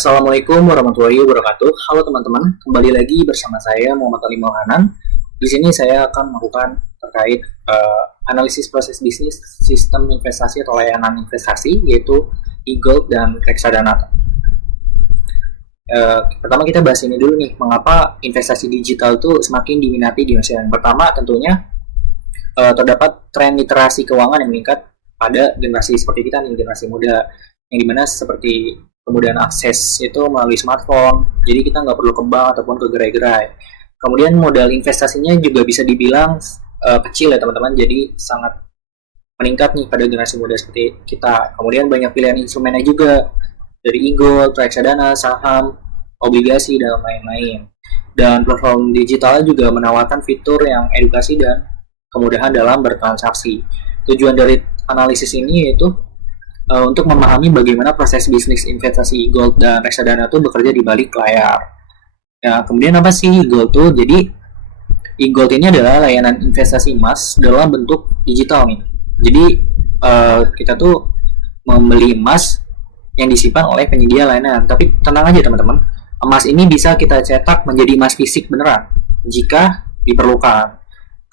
Assalamualaikum warahmatullahi wabarakatuh. Halo teman-teman, kembali lagi bersama saya Muhammad Ali Maulana. Di sini saya akan melakukan terkait analisis proses bisnis sistem investasi atau layanan investasi, yaitu e-gold dan reksadana. Pertama kita bahas ini dulu nih, mengapa investasi digital itu semakin diminati di Indonesia. Yang pertama tentunya terdapat tren literasi keuangan yang meningkat pada generasi seperti kita nih, generasi muda, yang dimana seperti kemudian akses itu melalui smartphone, jadi kita nggak perlu ke bank ataupun ke gerai-gerai. Kemudian modal investasinya juga bisa dibilang kecil ya teman-teman, jadi sangat meningkat nih pada generasi muda seperti kita. Kemudian banyak pilihan instrumennya juga, dari e-gold, reksadana, saham, obligasi, dan lain-lain. Dan platform digitalnya juga menawarkan fitur yang edukasi dan kemudahan dalam bertransaksi. Tujuan dari analisis ini yaitu untuk memahami bagaimana proses bisnis investasi e-gold dan reksadana itu bekerja di balik layar. Ya, kemudian apa sih e-gold tuh? Jadi e-gold ini adalah layanan investasi emas dalam bentuk digital nih. Jadi kita tuh membeli emas yang disimpan oleh penyedia layanan. Tapi tenang aja teman-teman, emas ini bisa kita cetak menjadi emas fisik beneran jika diperlukan.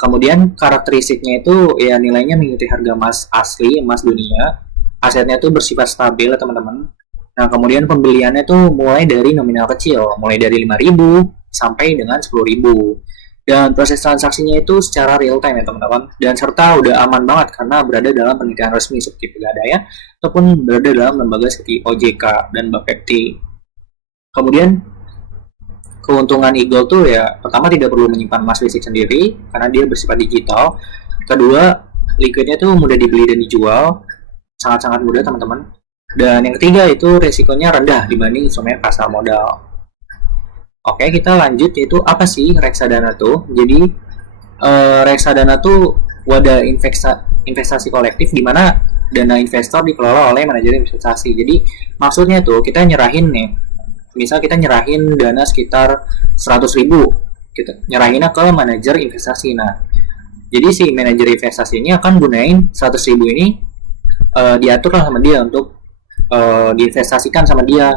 Kemudian karakteristiknya itu ya nilainya mengikuti harga emas asli, emas dunia. Asetnya itu bersifat stabil ya teman-teman. Nah kemudian pembeliannya itu mulai dari nominal kecil, mulai dari 5.000 sampai dengan 10.000. Dan proses transaksinya itu secara real time ya teman-teman. Dan serta udah aman banget karena berada dalam penelitian resmi seperti Pegadaian ataupun berada dalam lembaga seperti OJK dan Bapepti. Kemudian keuntungan e-gold tuh ya pertama tidak perlu menyimpan emas fisik sendiri karena dia bersifat digital. Kedua, liquidnya tuh mudah dibeli dan dijual, sangat-sangat mudah teman-teman. Dan yang ketiga itu resikonya rendah dibanding instrumen pasar modal. Oke, kita lanjut, yaitu apa sih reksadana tuh? Jadi reksadana tuh wadah investasi kolektif di mana dana investor dikelola oleh manajer investasi. Jadi maksudnya tuh kita nyerahin nih, misal kita nyerahin dana sekitar 100.000, kita nyerahinnya ke manajer investasi. Nah, jadi si manajer investasi ini akan gunain 100.000 ini diatur lah sama dia untuk diinvestasikan sama dia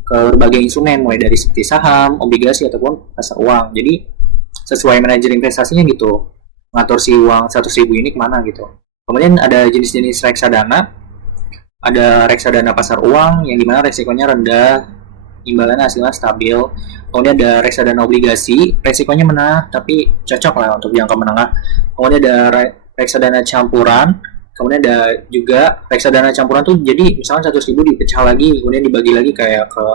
ke berbagai instrumen, mulai dari seperti saham, obligasi, ataupun pasar uang. Jadi sesuai manajer investasinya gitu, ngatur si uang 100.000 ini kemana gitu. Kemudian ada jenis-jenis reksadana, ada reksadana pasar uang yang dimana resikonya rendah, imbalan hasilnya stabil. Kemudian ada reksadana obligasi, resikonya menengah tapi cocok lah untuk jangka menengah. Kemudian ada reksadana campuran. Kemudian ada juga reksadana campuran tuh, jadi misalnya 100.000 dipecah lagi, kemudian dibagi lagi kayak ke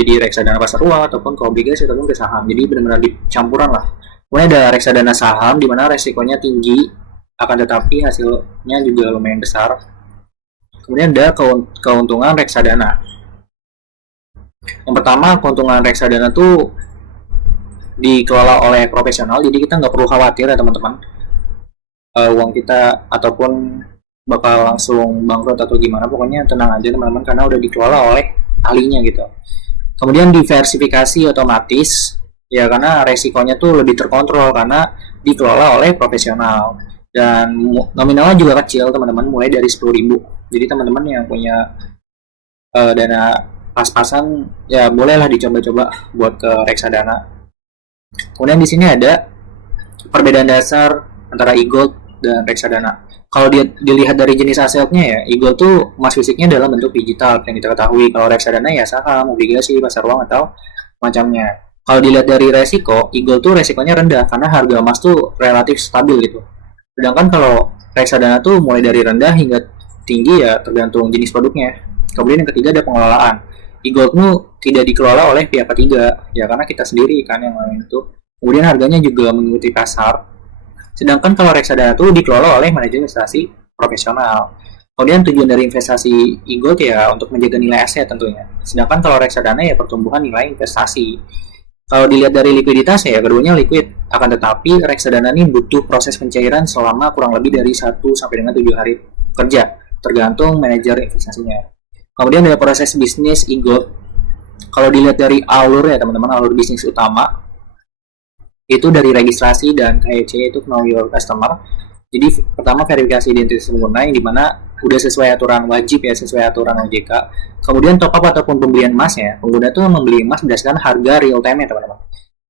jadi reksadana pasar uang ataupun ke obligasi ataupun ke saham. Jadi benar-benar dicampuran lah. Kemudian ada reksadana saham di mana resikonya tinggi akan tetapi hasilnya juga lumayan besar. Kemudian ada keuntungan reksadana. Yang pertama, keuntungan reksadana tuh dikelola oleh profesional, jadi kita nggak perlu khawatir ya teman-teman, uang kita ataupun bakal langsung bangkrut atau gimana. Pokoknya tenang aja teman-teman karena udah dikelola oleh ahlinya gitu. Kemudian diversifikasi otomatis ya karena resikonya tuh lebih terkontrol karena dikelola oleh profesional. Dan nominalnya juga kecil teman-teman, mulai dari 10.000. Jadi teman-teman yang punya dana pas-pasan ya bolehlah dicoba-coba buat ke reksadana. Kemudian di sini ada perbedaan dasar antara e-gold dan reksadana. Kalau dilihat dari jenis asetnya ya, e-gold tuh emas fisiknya dalam bentuk digital yang kita ketahui. Kalau reksadana ya saham, obligasi, pasar uang atau macamnya. Kalau dilihat dari resiko, e-gold tuh resikonya rendah karena harga emas tuh relatif stabil gitu. Sedangkan kalau reksadana tuh mulai dari rendah hingga tinggi ya tergantung jenis produknya. Kemudian yang ketiga ada pengelolaan. E-gold tuh tidak dikelola oleh pihak ketiga ya karena kita sendiri kan yang lain itu. Kemudian harganya juga mengikuti pasar. Sedangkan kalau reksadana itu dikelola oleh manajer investasi profesional. Kemudian tujuan dari investasi e-gold ya untuk menjaga nilai aset tentunya. Sedangkan kalau reksadana ya pertumbuhan nilai investasi. Kalau dilihat dari likuiditas ya keduanya liquid. Akan tetapi reksadana ini butuh proses pencairan selama kurang lebih dari 1 sampai dengan 7 hari kerja, tergantung manajer investasinya. Kemudian ada proses bisnis e-gold. Kalau dilihat dari alur ya teman-teman, alur bisnis utama itu dari registrasi dan KYC itu know your customer. Jadi pertama verifikasi identitas pengguna yang dimana udah sesuai aturan wajib ya, sesuai aturan OJK. Kemudian top up ataupun pembelian emas ya, pengguna tuh membeli emas berdasarkan harga real time ya teman-teman.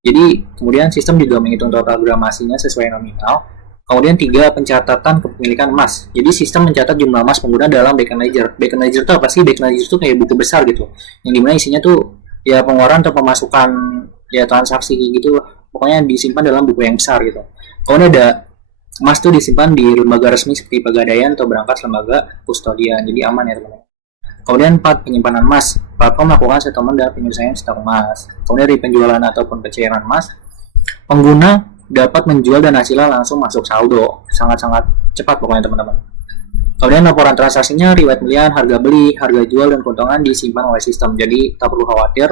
Jadi kemudian sistem juga menghitung total gramasinya sesuai nominal. Kemudian tiga, pencatatan kepemilikan emas. Jadi sistem mencatat jumlah emas pengguna dalam Beacon Ledger. Beacon Ledger itu apa sih? Beacon Ledger itu kayak buku besar gitu, yang dimana isinya tuh ya pengeluaran atau pemasukan ya transaksi gitu. Pokoknya disimpan dalam buku yang besar gitu. Kemudian ada emas tuh disimpan di lembaga resmi seperti Pegadaian atau berangkas lembaga kustodian. Jadi aman ya teman-teman. Kemudian 4, penyimpanan emas. Platform melakukan settlement dan penyelesaian stok emas. Kemudian dari penjualan ataupun pencairan emas, pengguna dapat menjual dan hasilnya langsung masuk saldo. Sangat-sangat cepat pokoknya teman-teman. Kemudian laporan transaksinya, riwayat pembelian, harga beli, harga jual, dan keuntungan disimpan oleh sistem. Jadi tak perlu khawatir,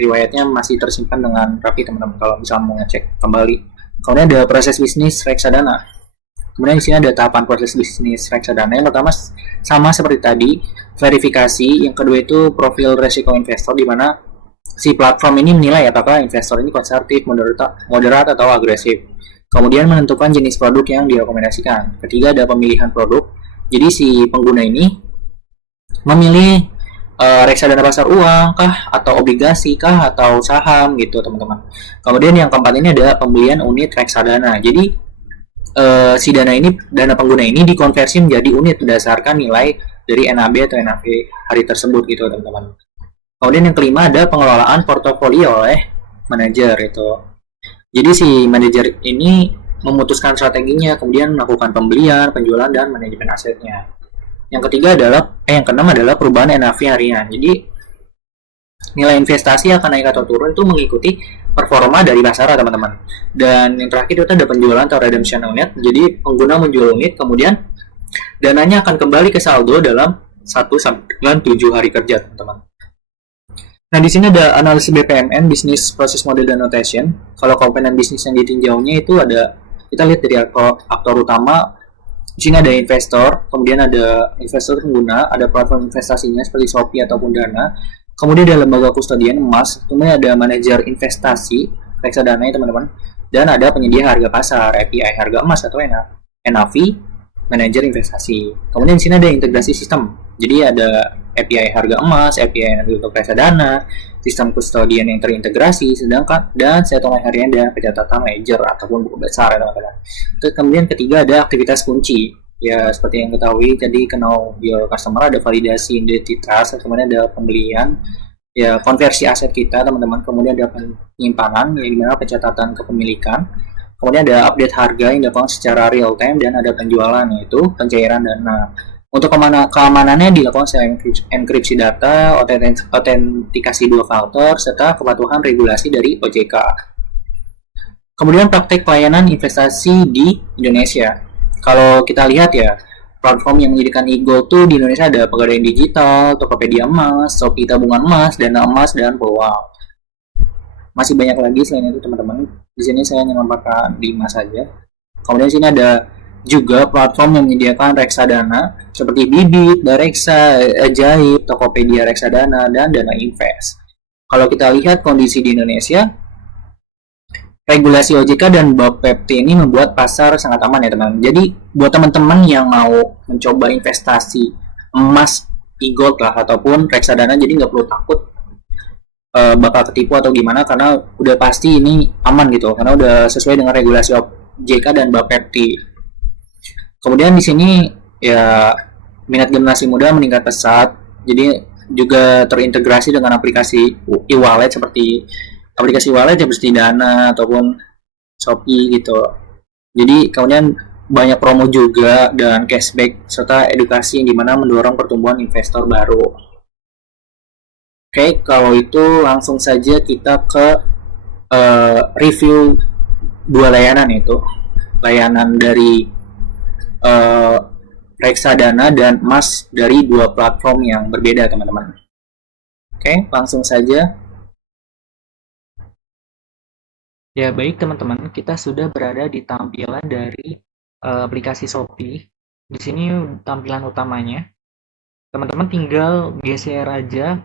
riwayatnya masih tersimpan dengan rapi teman-teman kalau misalnya mau ngecek kembali. Kemudian ada proses bisnis reksadana. Kemudian di sini ada tahapan proses bisnis reksadana. Yang pertama sama seperti tadi, verifikasi. Yang kedua itu profil resiko investor, di mana si platform ini menilai apakah investor ini konservatif, moderat atau agresif. Kemudian menentukan jenis produk yang direkomendasikan. Ketiga ada pemilihan produk. Jadi si pengguna ini memilih reksadana pasar uang kah, atau obligasi kah, atau saham gitu teman-teman. Kemudian yang keempat ini ada pembelian unit reksadana. Jadi si dana pengguna ini dikonversi menjadi unit berdasarkan nilai dari NAB atau NAV hari tersebut gitu teman-teman. Kemudian yang kelima ada pengelolaan portofolio oleh manajer itu. Jadi si manajer ini memutuskan strateginya, kemudian melakukan pembelian, penjualan, dan manajemen asetnya. Yang keenam adalah perubahan NAV harian. Jadi nilai investasi akan naik atau turun itu mengikuti performa dari pasar teman-teman. Dan yang terakhir itu ada penjualan atau redemption unit. Jadi pengguna menjual unit, kemudian dananya akan kembali ke saldo dalam 1-7 hari kerja teman-teman. Nah, di sini ada analisis BPMN, Business Process Model dan Notation. Kalau komponen bisnis yang ditinjaunya itu ada, kita lihat dari aktor utama. Di sini ada investor, kemudian ada investor pengguna, ada platform investasinya seperti Shopee ataupun Dana. Kemudian ada lembaga kustodian emas, kemudian ada manajer investasi, reksadana ya teman-teman. Dan ada penyedia harga pasar, API harga emas atau NAV, manajer investasi. Kemudian di sini ada integrasi sistem. Jadi ada API harga emas, API untuk reksadana, sistem kustodian yang terintegrasi, sedangkan dan settlement harian dan pencatatan ledger ataupun buku besar ya teman-teman. Kemudian ketiga ada aktivitas kunci. Ya seperti yang ketahui tadi know your customer, ada validasi identitas, kemudian ada pembelian, ya konversi aset kita teman-teman, kemudian ada penyimpanan yang dimana pencatatan kepemilikan, kemudian ada update harga yang dilakukan secara real time, dan ada penjualan yaitu pencairan dana. Untuk keamanannya dilakukan secara enkripsi data, autentikasi 2 faktor, serta kepatuhan regulasi dari OJK. Kemudian praktek pelayanan investasi di Indonesia. Kalau kita lihat ya, platform yang menyediakan e-gold tuh di Indonesia ada Pegadaian Digital, Tokopedia Emas, Shopee Tabungan Emas, Dana Emas, dan Peluang. Masih banyak lagi selain itu teman-teman. Di sini saya menyampaikan 5 saja. Kemudian di sini ada juga platform yang menyediakan reksadana seperti Bibit, Dareksa, Ajaib, Tokopedia Reksadana, dan Dana Invest. Kalau kita lihat kondisi di Indonesia, regulasi OJK dan Bapepti ini membuat pasar sangat aman ya teman. Jadi buat teman-teman yang mau mencoba investasi emas, e-gold lah ataupun reksadana, jadi nggak perlu takut bakal ketipu atau gimana, karena udah pasti ini aman gitu, karena udah sesuai dengan regulasi OJK dan Bapepti. Kemudian di sini ya minat generasi muda meningkat pesat, jadi juga terintegrasi dengan aplikasi e-wallet seperti aplikasi wallet seperti Dana ataupun Shopee gitu. Jadi kemudian banyak promo juga dan cashback serta edukasi yang dimana mendorong pertumbuhan investor baru. Oke, kalau itu langsung saja kita ke review 2 layanan, itu layanan dari reksadana dan emas dari 2 platform yang berbeda teman-teman. Oke, langsung saja. Ya baik teman-teman, kita sudah berada di tampilan dari aplikasi Shopee. Di sini tampilan utamanya. Teman-teman tinggal geser aja,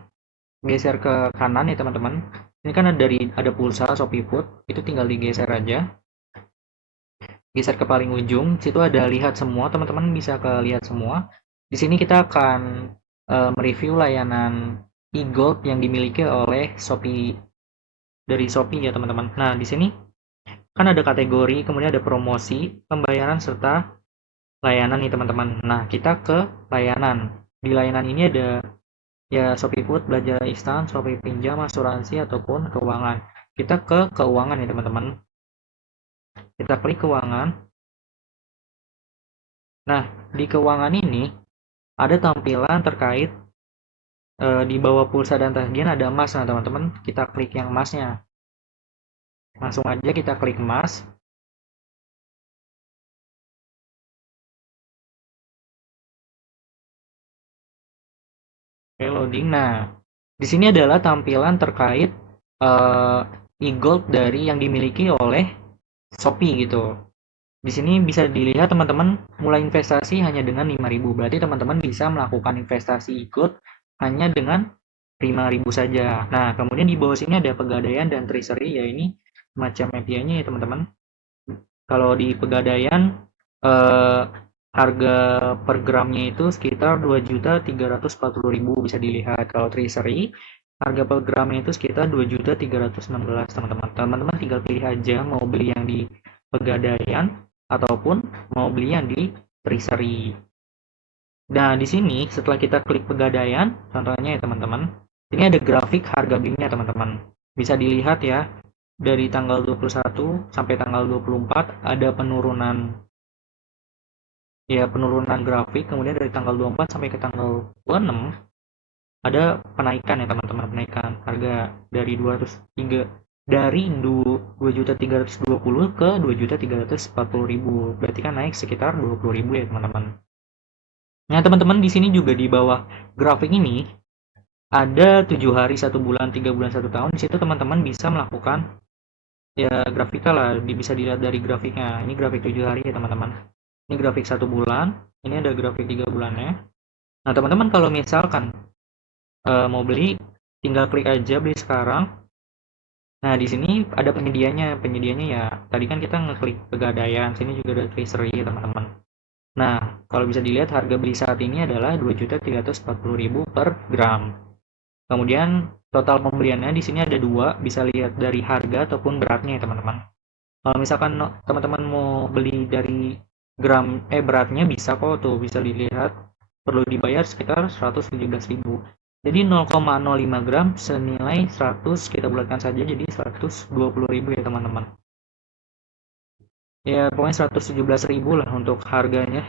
geser ke kanan ya teman-teman. Ini kan ada pulsa Shopee Food, itu tinggal digeser aja. geser ke paling ujung, situ ada lihat semua, teman-teman bisa ke lihat semua. Di sini kita akan mereview layanan e-gold yang dimiliki oleh Shopee, dari Shopee ya teman-teman. Nah, di sini kan ada kategori, kemudian ada promosi, pembayaran serta layanan nih teman-teman. Nah, kita ke layanan. Di layanan ini ada ya Shopee Food, belanja instan, Shopee pinjam, asuransi ataupun keuangan. Kita ke keuangan ya teman-teman. Kita klik keuangan. Nah, di keuangan ini ada tampilan terkait di bawah pulsa dan tagihan ada emas. Nah, teman-teman, kita klik yang emasnya. Langsung aja kita klik emas. Oke, loading. Nah, di sini adalah tampilan terkait e-gold dari yang dimiliki oleh Shopee gitu. Di sini bisa dilihat teman-teman mulai investasi hanya dengan 5.000. Berarti teman-teman bisa melakukan investasi e-gold hanya dengan 5.000 saja. Nah, kemudian di bawah sini ada pegadaian dan treasury, ya ini macam API-nya ya teman-teman. Kalau di pegadaian eh, harga per gramnya itu sekitar 2.340.000 bisa dilihat. Kalau treasury harga per gramnya itu sekitar 2.316 teman-teman. Teman-teman tinggal pilih aja mau beli yang di pegadaian ataupun mau beli yang di treasury. Nah, di sini setelah kita klik pegadaian, contohnya ya teman-teman, ini ada grafik harga belinya teman-teman. Bisa dilihat ya, dari tanggal 21 sampai tanggal 24 ada penurunan, ya penurunan grafik, kemudian dari tanggal 24 sampai ke tanggal 26 ada penaikan ya teman-teman, penaikan harga dari 203 dari 2.320 ke 2.340.000. Berarti kan naik sekitar 20.000 ya teman-teman. Nah, teman-teman di sini juga di bawah grafik ini ada 7 hari, 1 bulan, 3 bulan, 1 tahun. Di situ teman-teman bisa melakukan ya grafikal lah, bisa dilihat dari grafiknya. Ini grafik 7 hari ya teman-teman. Ini grafik 1 bulan, ini ada grafik 3 bulannya. Nah, teman-teman kalau misalkan mau beli, tinggal klik aja beli sekarang. Nah, di sini ada penyedianya. Penyedianya ya, tadi kan kita ngeklik pegadaian, sini juga ada treasury ya teman-teman. Nah, kalau bisa dilihat harga beli saat ini adalah 2.340.000 per gram. Kemudian total pembeliannya di sini ada dua, bisa lihat dari harga ataupun beratnya ya teman-teman. Kalau misalkan teman-teman mau beli dari beratnya bisa kok tuh, bisa dilihat perlu dibayar sekitar 117.000. Jadi 0,05 gram senilai 100, kita bulatkan saja jadi 120.000 ya teman-teman. Ya pokoknya 117.000 lah untuk harganya.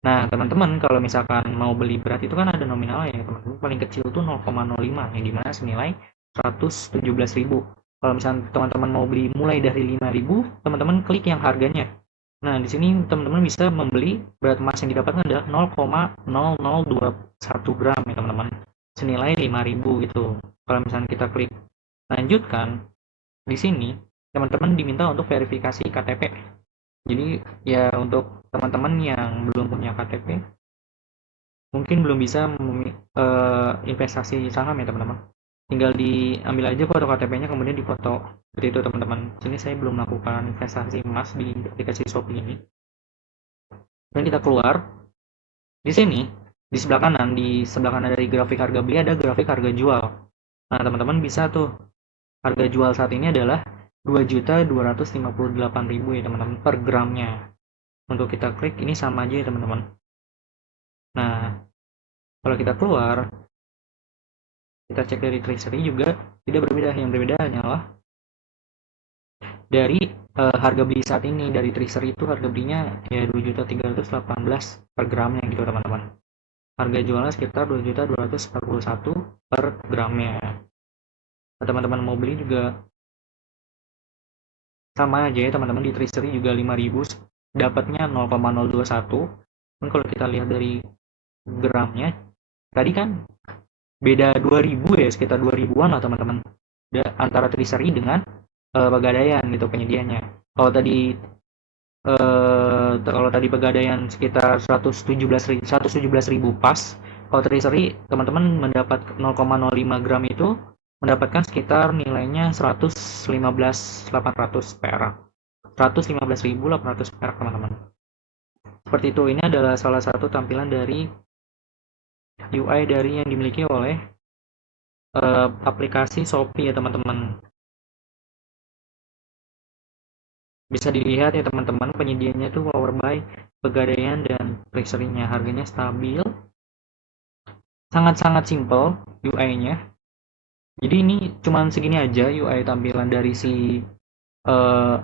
Nah, teman-teman kalau misalkan mau beli berat itu kan ada nominal ya, teman-teman. Paling kecil tuh 0,05 yang dimana senilai 117.000. Kalau misalkan teman-teman mau beli mulai dari 5.000, teman-teman klik yang harganya. Nah, di sini teman-teman bisa membeli berat emas yang didapatkan adalah 0,0021 gram ya, teman-teman. Senilai 5.000 gitu. Kalau misalkan kita klik lanjutkan, di sini teman-teman diminta untuk verifikasi KTP. Jadi ya untuk teman-teman yang belum punya KTP, mungkin belum bisa investasi saham ya teman-teman. Tinggal diambil aja foto KTP-nya kemudian difoto. Seperti itu teman-teman. Sini saya belum melakukan investasi emas di aplikasi Shopee ini. Dan kita keluar. Di sini di sebelah kanan dari grafik harga beli ada grafik harga jual. Nah, teman-teman bisa tuh, harga jual saat ini adalah 2.258.000 ya teman-teman per gramnya. Untuk kita klik ini sama aja ya teman-teman. Nah, kalau kita keluar, kita cek dari treasury juga tidak berbeda. Yang berbeda hanyalah dari harga beli saat ini. Dari treasury itu harga belinya ya 2.318 per gramnya gitu teman-teman. Harga jualnya sekitar 2.241 per gramnya. Nah, teman-teman mau beli juga sama aja ya teman-teman, di treasury juga 5.000 dapatnya 0,021. Dan kalau kita lihat dari gramnya tadi kan beda 2.000 ya, sekitar 2.000-an lah teman-teman antara treasury dengan pegadaian gitu penyedianya. Kalau tadi pegadaian sekitar 117.000 pas, kalau treasury teman-teman mendapat 0,05 gram itu mendapatkan sekitar nilainya 115.800 perak. 115.800 perak teman-teman. Seperti itu, ini adalah salah satu tampilan dari UI dari yang dimiliki oleh aplikasi Shopee ya teman-teman. Bisa dilihat ya teman-teman, penyediaannya itu Powerbuy, Pegadaian, dan Treasury-nya. Harganya stabil, sangat-sangat simple UI-nya. Jadi ini cuman segini aja UI tampilan dari si uh,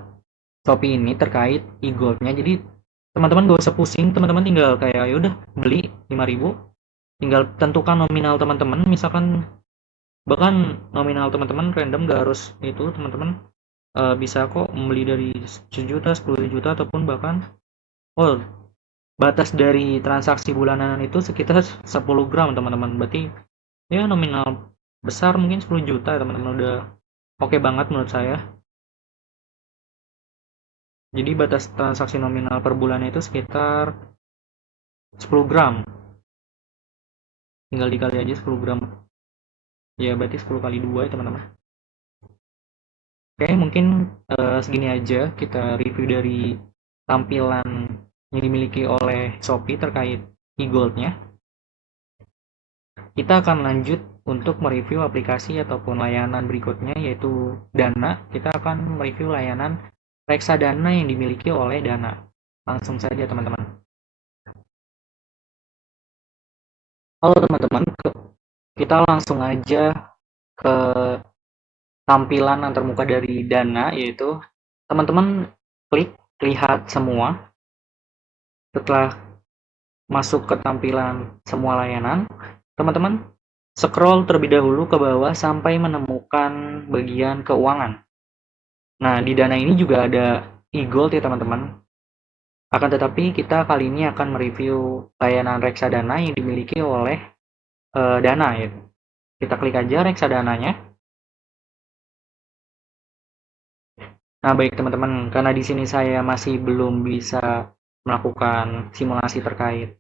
Shopee ini terkait e-goldnya. Jadi teman-teman gak usah pusing, teman-teman tinggal kayak yaudah beli 5.000, tinggal tentukan nominal teman-teman, misalkan bahkan nominal teman-teman random, gak harus itu teman-teman. Bisa kok membeli dari 1 juta, 10 juta, ataupun bahkan batas dari transaksi bulanan itu sekitar 10 gram teman-teman. Berarti ya nominal besar mungkin 10 juta teman-teman, udah oke banget menurut saya. Jadi batas transaksi nominal per bulan itu sekitar 10 gram. Tinggal dikali aja 10 gram. Ya berarti 10 kali 2 ya teman-teman. Oke, mungkin segini aja kita review dari tampilan yang dimiliki oleh Shopee terkait e-goldnya. Kita akan lanjut untuk mereview aplikasi ataupun layanan berikutnya, yaitu Dana. Kita akan mereview layanan reksadana yang dimiliki oleh Dana. Langsung saja teman-teman. Halo teman-teman, kita langsung aja ke tampilan antarmuka dari Dana, yaitu teman-teman klik lihat semua. Setelah masuk ke tampilan semua layanan, teman-teman scroll terlebih dahulu ke bawah sampai menemukan bagian keuangan. Nah, di Dana ini juga ada e-gold ya teman-teman. Akan tetapi kita kali ini akan mereview layanan reksadana yang dimiliki oleh Dana ya. Kita klik aja reksadananya. Nah, baik teman-teman, karena di sini saya masih belum bisa melakukan simulasi terkait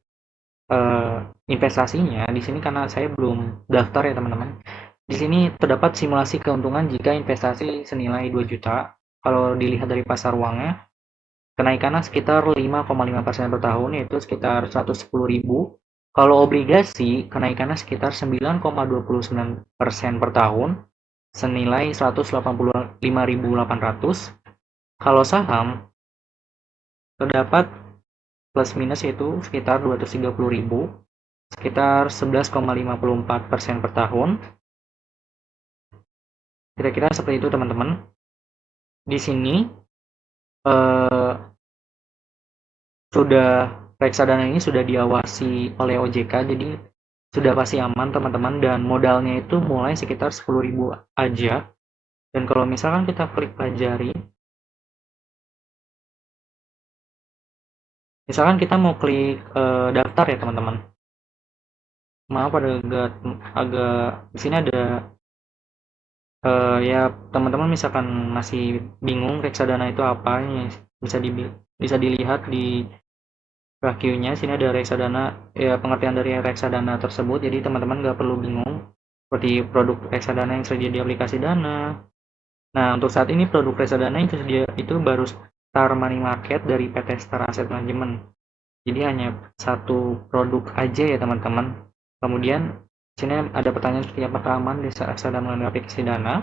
investasinya di sini karena saya belum daftar ya teman-teman. Di sini terdapat simulasi keuntungan jika investasi senilai 2 juta. Kalau dilihat dari pasar uangnya, kenaikannya sekitar 5,5% per tahun, yaitu sekitar 110.000. Kalau obligasi, kenaikannya sekitar 9,29% per tahun, senilai 185.800. Kalau saham, terdapat plus minus yaitu sekitar 230.000, sekitar 11,54% per tahun. Kira-kira seperti itu teman-teman. Di sini reksadana ini sudah diawasi oleh OJK, jadi sudah pasti aman teman-teman, dan modalnya itu mulai sekitar 10.000 aja. Dan kalau misalkan kita klik pelajari, misalkan kita mau klik daftar ya teman-teman. Maaf agak di sini ada ya teman-teman misalkan masih bingung reksadana itu apa, ya, bisa dilihat di Rakyunya sini ada reksadana, ya pengertian dari reksadana tersebut, jadi teman-teman nggak perlu bingung seperti produk reksadana yang tersedia di aplikasi Dana. Nah, untuk saat ini produk reksadana yang tersedia itu baru Star Money Market dari PT Star Asset Management. Jadi hanya satu produk aja ya teman-teman. Kemudian sini ada pertanyaan seperti apakah aman di saat reksadana melalui aplikasi Dana?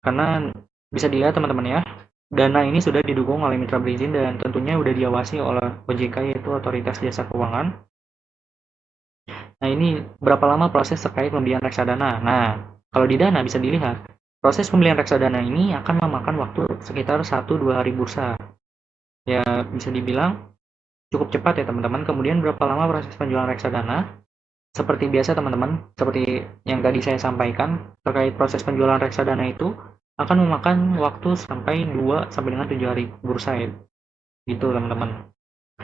Karena bisa dilihat teman-teman ya, Dana ini sudah didukung oleh mitra berizin dan tentunya sudah diawasi oleh OJK, yaitu Otoritas Jasa Keuangan. Nah, ini berapa lama proses terkait pembelian reksadana? Nah, kalau di Dana bisa dilihat, proses pembelian reksadana ini akan memakan waktu sekitar 1-2 hari bursa. Ya, bisa dibilang cukup cepat ya teman-teman. Kemudian berapa lama proses penjualan reksadana? Seperti biasa teman-teman, seperti yang tadi saya sampaikan, terkait proses penjualan reksadana itu akan memakan waktu sampai 2 sampai dengan 7 hari bursa ya. Gitu teman-teman.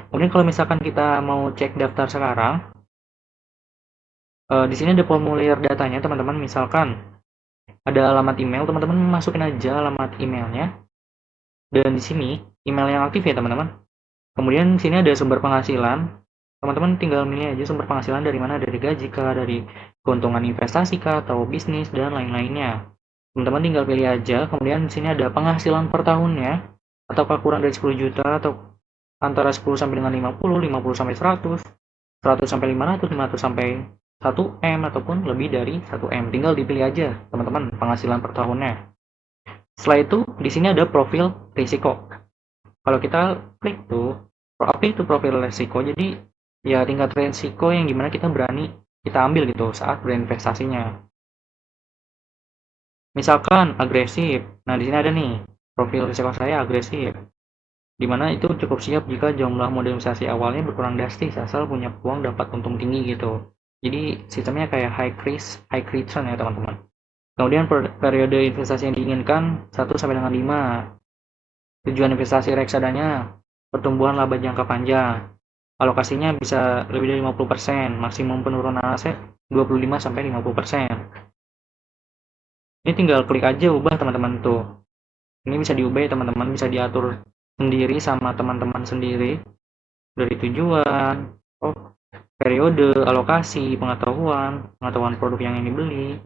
Kemudian kalau misalkan kita mau cek daftar sekarang, di sini ada formulir datanya teman-teman. Misalkan ada alamat email, teman-teman masukin aja alamat emailnya. Dan di sini email yang aktif ya teman-teman. Kemudian di sini ada sumber penghasilan. Teman-teman tinggal milih aja sumber penghasilan dari mana, dari gaji kah, dari keuntungan investasi kah, atau bisnis dan lain-lainnya. Teman-teman tinggal pilih aja. Kemudian di sini ada penghasilan per tahunnya. ataukah kurang dari 10 juta, atau antara 10 sampai dengan 50 sampai 100, 100 sampai 500, 500 sampai 1 M, ataupun lebih dari 1 M. Tinggal dipilih aja teman-teman penghasilan per tahunnya. Setelah itu di sini ada profil risiko. Kalau kita klik tuh, apa itu profil risiko? Jadi ya tingkat risiko yang gimana kita berani kita ambil gitu saat berinvestasinya. Misalkan agresif. Nah, di sini ada nih, profil risiko saya agresif. Dimana itu cukup siap jika jumlah modal investasi awalnya berkurang drastis asal punya peluang dapat untung tinggi gitu. Jadi sistemnya kayak high risk, high return ya teman-teman. Kemudian periode investasi yang diinginkan 1 sampai dengan 5. Tujuan investasi reksadana, pertumbuhan laba jangka panjang. Alokasinya bisa lebih dari 50%, maksimum penurunan aset 25 sampai 50%. Ini tinggal klik aja ubah teman-teman tuh. Ini bisa diubah ya teman-teman, bisa diatur sendiri sama teman-teman sendiri dari tujuan, periode, alokasi, pengetahuan produk yang ingin dibeli.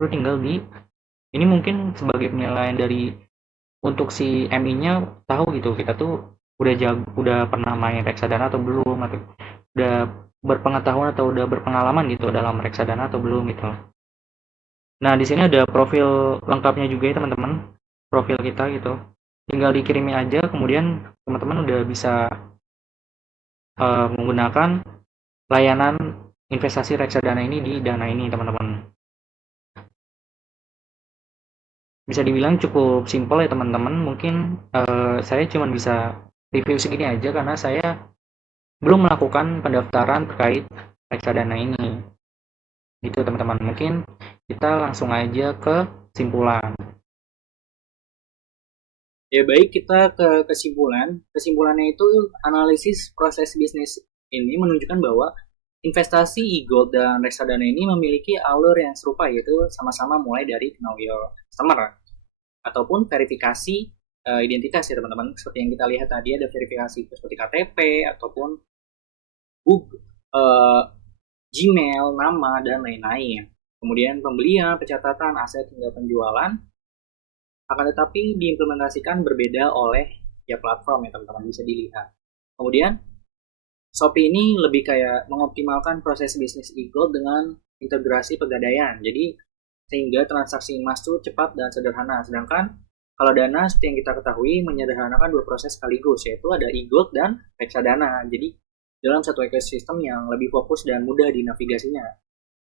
Terus tinggal ini mungkin sebagai penilaian dari untuk si MI-nya tahu gitu kita tuh udah pernah main reksadana atau belum, atau udah berpengetahuan atau udah berpengalaman gitu dalam reksadana atau belum gitu. Nah, di sini ada profil lengkapnya juga ya teman-teman, profil kita gitu. Tinggal dikirimin aja, kemudian teman-teman udah bisa menggunakan layanan investasi reksadana ini di Dana ini teman-teman. Bisa dibilang cukup simpel ya teman-teman. Mungkin saya cuma bisa review segini aja karena saya belum melakukan pendaftaran terkait reksadana ini. Gitu teman-teman. Mungkin kita langsung aja ke kesimpulan. Ya baik, kita ke kesimpulan. Kesimpulannya itu analisis proses bisnis ini menunjukkan bahwa investasi e-gold dan reksadana ini memiliki alur yang serupa, yaitu sama-sama mulai dari know your customer ataupun verifikasi identitas ya teman-teman. Seperti yang kita lihat tadi ada verifikasi seperti KTP ataupun Google, Gmail, nama, dan lain-lain. Kemudian pembelian, pencatatan aset hingga penjualan akan tetapi diimplementasikan berbeda oleh ya platform ya teman-teman, bisa dilihat. Kemudian Shopee ini lebih kayak mengoptimalkan proses bisnis e-gold dengan integrasi pegadaian. Jadi sehingga transaksi emas itu cepat dan sederhana. Sedangkan kalau Dana seperti yang kita ketahui menyederhanakan dua proses sekaligus, yaitu ada e-gold dan reksadana. Jadi dalam satu ekosistem yang lebih fokus dan mudah dinavigasinya.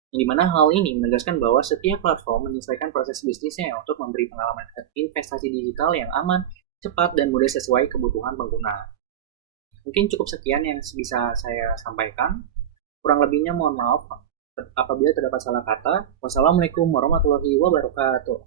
Yang dimana hal ini menegaskan bahwa setiap platform menyesuaikan proses bisnisnya untuk memberi pengalaman investasi digital yang aman, cepat, dan mudah sesuai kebutuhan pengguna. Mungkin cukup sekian yang bisa saya sampaikan. Kurang lebihnya mohon maaf apabila terdapat salah kata. Wassalamualaikum warahmatullahi wabarakatuh.